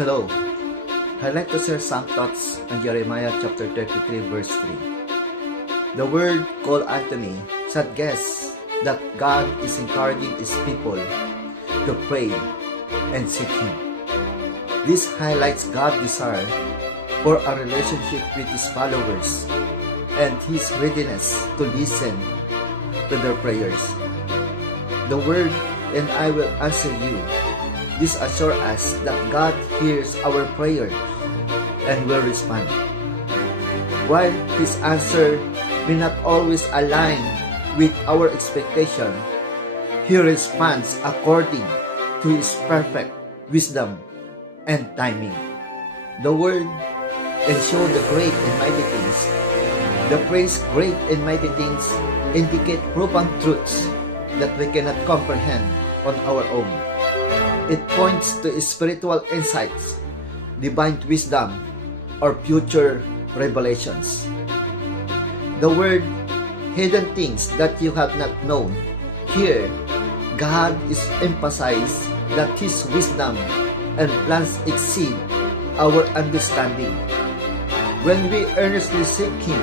Hello. I'd like to share some thoughts on Jeremiah chapter 33 verse 3. The word called unto me suggests that God is encouraging His people to pray and seek Him. This highlights God's desire for a relationship with His followers and His readiness to listen to their prayers. The word, and I will answer you. This assures us that God hears our prayer and will respond. While His answer may not always align with our expectation, He responds according to His perfect wisdom and timing. The word and show the great and mighty things. The phrase great and mighty things indicate profound truths that we cannot comprehend on our own. It points to spiritual insights, divine wisdom, or future revelations. The word hidden things that you have not known. Here, God is emphasized that His wisdom and plans exceed our understanding. When we earnestly seek Him,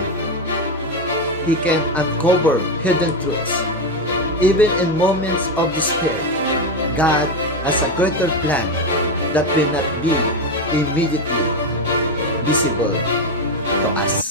He can uncover hidden truths. Even in moments of despair, God has a greater plan that will not be immediately visible to us.